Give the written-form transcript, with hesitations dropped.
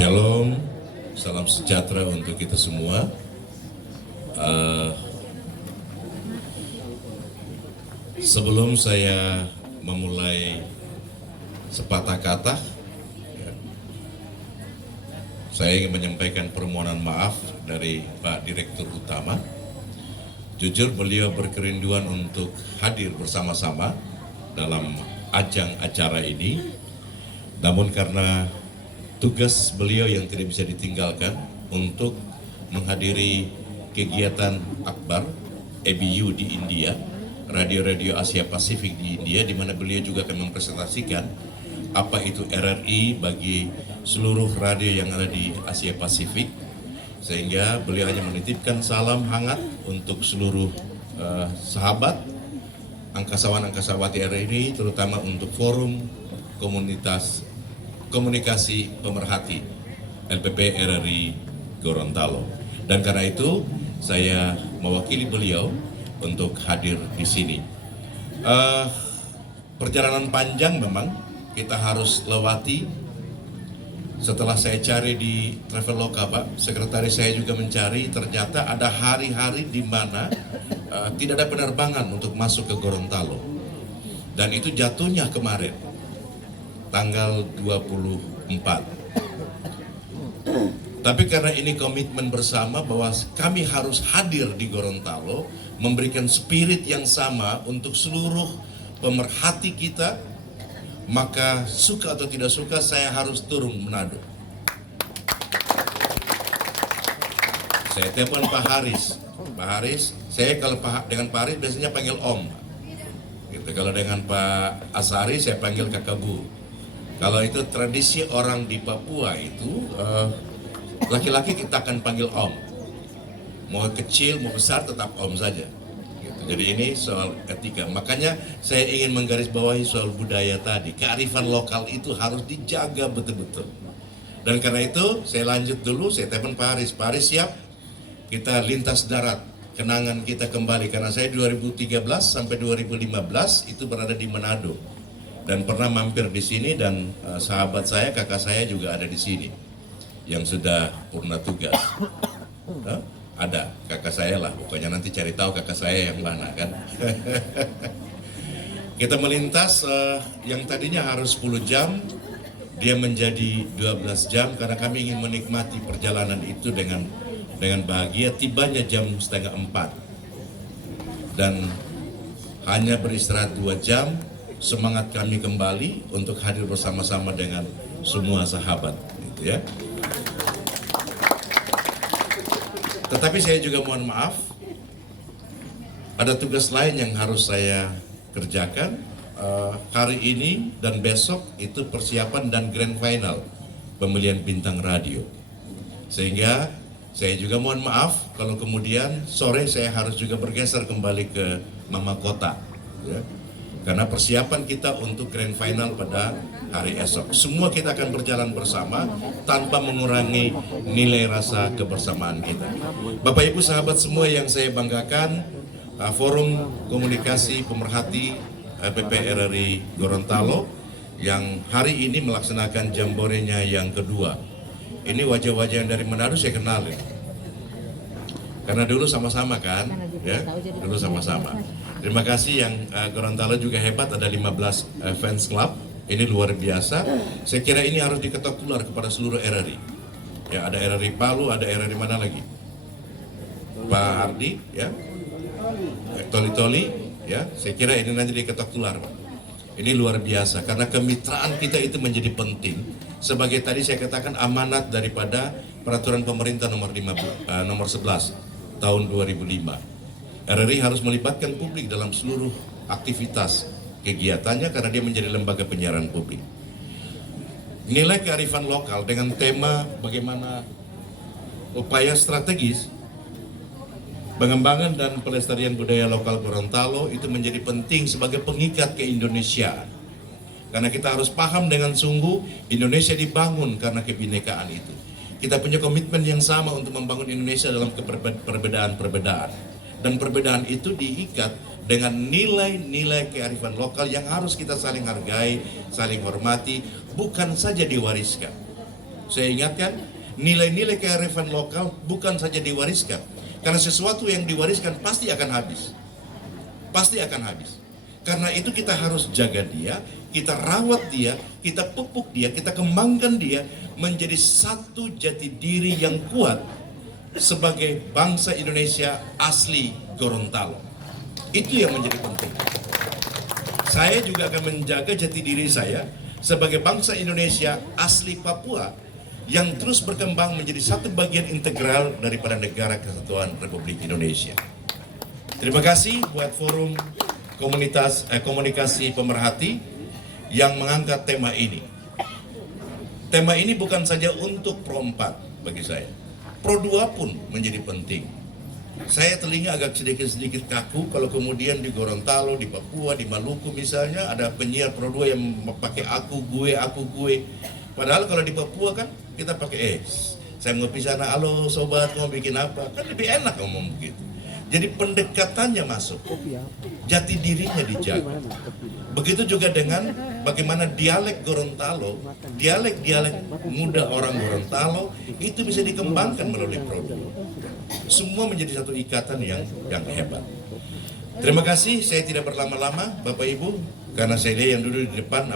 Shalom, salam sejahtera untuk kita semua. Sebelum saya memulai sepatah kata, saya ingin menyampaikan permohonan maaf dari Pak Direktur Utama. Jujur beliau berkerinduan untuk hadir bersama-sama dalam ajang acara ini, namun karena tugas beliau yang tidak bisa ditinggalkan untuk menghadiri kegiatan Akbar ABU di India, radio-radio Asia Pasifik di India, di mana beliau juga akan mempresentasikan apa itu RRI bagi seluruh radio yang ada di Asia Pasifik, sehingga beliau hanya menitipkan salam hangat untuk seluruh sahabat angkasawan-angkasawati RRI, terutama untuk forum komunikasi pemerhati LPP RRI Gorontalo. Dan karena itu saya mewakili beliau untuk hadir di sini. Perjalanan panjang memang kita harus lewati. Setelah saya cari di Traveloka, Pak, sekretaris saya juga mencari, ternyata ada hari-hari di mana tidak ada penerbangan untuk masuk ke Gorontalo. Dan itu jatuhnya kemarin, tanggal 24. Tapi karena ini komitmen bersama bahwa kami harus hadir di Gorontalo, memberikan spirit yang sama untuk seluruh pemerhati kita, maka suka atau tidak suka saya harus turun Manado. Saya telepon Pak Haris. Pak Haris, saya kalau dengan Pak Haris biasanya panggil Om. Gitu. Kalau dengan Pak Asari saya panggil Kakak Bu. Kalau itu tradisi orang di Papua itu, laki-laki kita akan panggil Om. Mau kecil, mau besar tetap Om saja. Jadi ini soal etika, makanya saya ingin menggarisbawahi soal budaya tadi. Kearifan lokal itu harus dijaga betul-betul. Dan karena itu saya lanjut dulu, saya telepon Pak Haris. Pak Haris siap, kita lintas darat, kenangan kita kembali. Karena saya 2013 sampai 2015 itu berada di Manado. Dan pernah mampir di sini dan sahabat saya, kakak saya juga ada di sini. Yang sudah purna tugas. Ada kakak saya lah, pokoknya nanti cari tahu kakak saya yang mana kan. Kita melintas yang tadinya harus 10 jam, dia menjadi 12 jam karena kami ingin menikmati perjalanan itu dengan bahagia. Tibanya jam 3:30 dan hanya beristirahat 2 jam, semangat kami kembali untuk hadir bersama-sama dengan semua sahabat, gitu ya. Tetapi saya juga mohon maaf, ada tugas lain yang harus saya kerjakan hari ini dan besok, itu persiapan dan grand final pemilihan bintang radio. Sehingga saya juga mohon maaf kalau kemudian sore saya harus juga bergeser kembali ke Mama Kota, ya. Karena persiapan kita untuk grand final pada hari esok. Semua kita akan berjalan bersama tanpa mengurangi nilai rasa kebersamaan kita. Bapak Ibu sahabat semua yang saya banggakan, Forum Komunikasi Pemerhati LPP RRI Gorontalo yang hari ini melaksanakan jamborenya yang kedua. Ini wajah-wajah yang dari Manado saya kenal ya. Karena dulu sama-sama kan, ya, dulu sama-sama. Terima kasih yang Gorontalo juga hebat, ada 15 fans club, ini luar biasa. Saya kira ini harus diketok tular kepada seluruh RRI. Ya, ada RRI Palu, ada RRI mana lagi? Pak Ardi, ya, Toli-Toli, ya. Saya kira ini nanti diketok tular, Pak. Ini luar biasa karena kemitraan kita itu menjadi penting. Sebagai tadi saya katakan amanat daripada peraturan pemerintah nomor 11 tahun 2005. RRI harus melibatkan publik dalam seluruh aktivitas kegiatannya karena dia menjadi lembaga penyiaran publik. Nilai kearifan lokal dengan tema bagaimana upaya strategis pengembangan dan pelestarian budaya lokal Gorontalo itu menjadi penting sebagai pengikat keindonesiaan. Karena kita harus paham dengan sungguh Indonesia dibangun karena kebinekaan itu. Kita punya komitmen yang sama untuk membangun Indonesia dalam perbedaan-perbedaan. Dan perbedaan itu diikat dengan nilai-nilai kearifan lokal yang harus kita saling hargai, saling hormati, bukan saja diwariskan. saya ingatkan, nilai-nilai kearifan lokal bukan saja diwariskan, karena sesuatu yang diwariskan pasti akan habis. Pasti akan habis. Karena itu kita harus jaga dia, kita rawat dia, kita pupuk dia, kita kembangkan dia menjadi satu jati diri yang kuat sebagai bangsa Indonesia asli Gorontalo. Itu yang menjadi penting. Saya juga akan menjaga jati diri saya sebagai bangsa Indonesia asli Papua yang terus berkembang menjadi satu bagian integral daripada negara kesatuan Republik Indonesia. Terima kasih buat forum komunikasi pemerhati yang mengangkat tema ini. Tema ini bukan saja untuk Pro 4 bagi saya. Pro 2 pun menjadi penting. Saya telinga agak sedikit kaku kalau kemudian di Gorontalo, di Papua, di Maluku misalnya ada penyiar Pro 2 yang pakai aku gue. Padahal kalau di Papua kan kita pakai saya mau pisah, halo sobat mau bikin apa? Kan lebih enak ngomong begitu. Jadi pendekatannya masuk, jati dirinya dijaga. Begitu juga dengan bagaimana dialek Gorontalo, dialek muda orang Gorontalo itu bisa dikembangkan melalui produk. Semua menjadi satu ikatan yang hebat. Terima kasih, saya tidak berlama-lama Bapak Ibu, karena saya yang duduk di depan.